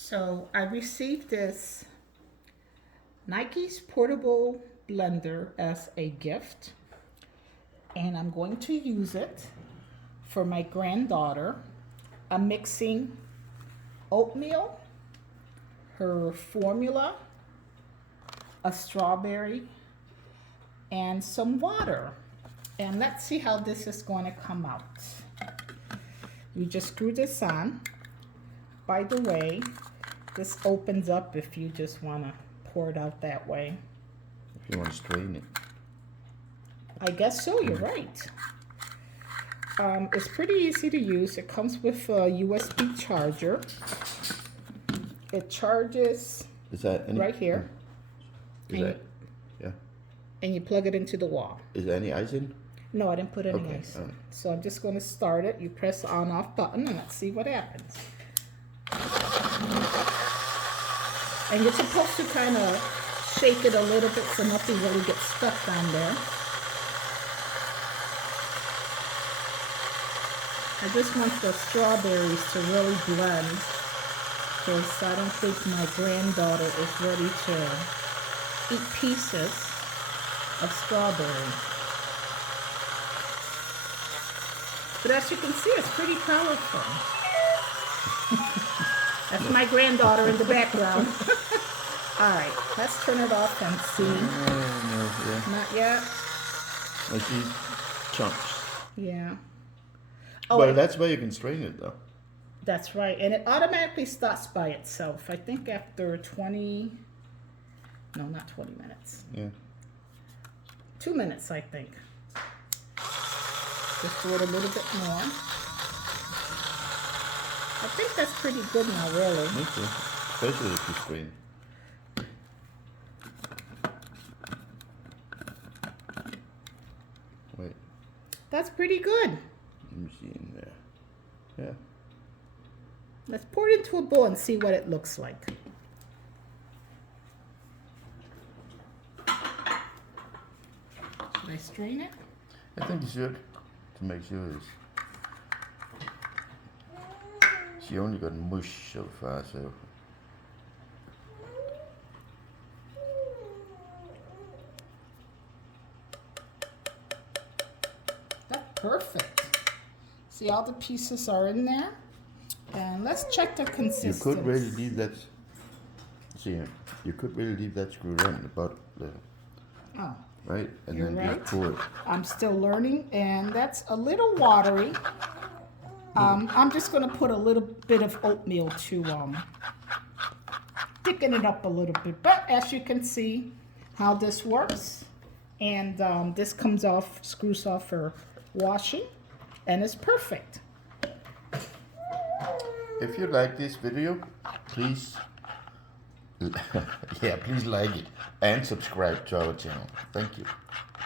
So I received this Nikice Portable Blender as a gift, and I'm going to use it for my granddaughter. I'm mixing oatmeal, her formula, a strawberry, and some water. And let's see how this is going to come out. You just screw this on. By the way, this opens up if you just want to pour it out that way. If you want to strain it. I guess so, you're right. It's pretty easy to use. It comes with a USB charger. It charges right here. Is that, yeah. And you plug it into the wall. Is there any ice in? No, I didn't put any Okay, ice in. all right. So I'm just going to start it. You press the on-off button and let's see what happens. And you're supposed to kind of shake it a little bit so nothing really gets stuck down there. I just want the strawberries to really blend because I don't think my granddaughter is ready to eat pieces of strawberry. But as you can see, it's pretty colorful. That's my granddaughter in the background. All right, let's turn it off and see. No, yeah. Not yet. I see chunks. Yeah. Oh, But that's where you can strain it, though. that's right. And it automatically stops by itself. I think after 20, no, not 20 minutes. Yeah. 2 minutes, I think. Just do it a little bit more. I think that's pretty good now, really. Me too. Especially if you strain. Wait. That's pretty good. Let me see in there. Yeah. Let's pour it into a bowl and see what it looks like. Should I strain it? I think you should. To make sure it's... She only got mush so far, so... That's perfect. See, all the pieces are in there. And let's check the You consistency. could really leave that... See, you could really leave that screwed in about the... Oh, Right? And You're then right. just pour it. I'm still learning, and that's a little watery. I'm just going to put a little bit of oatmeal to thicken it up a little bit. But as you can see how this works, and this comes off, screws off for washing, and it's perfect. If you like this video, please... yeah, please like it and subscribe to our channel. Thank you.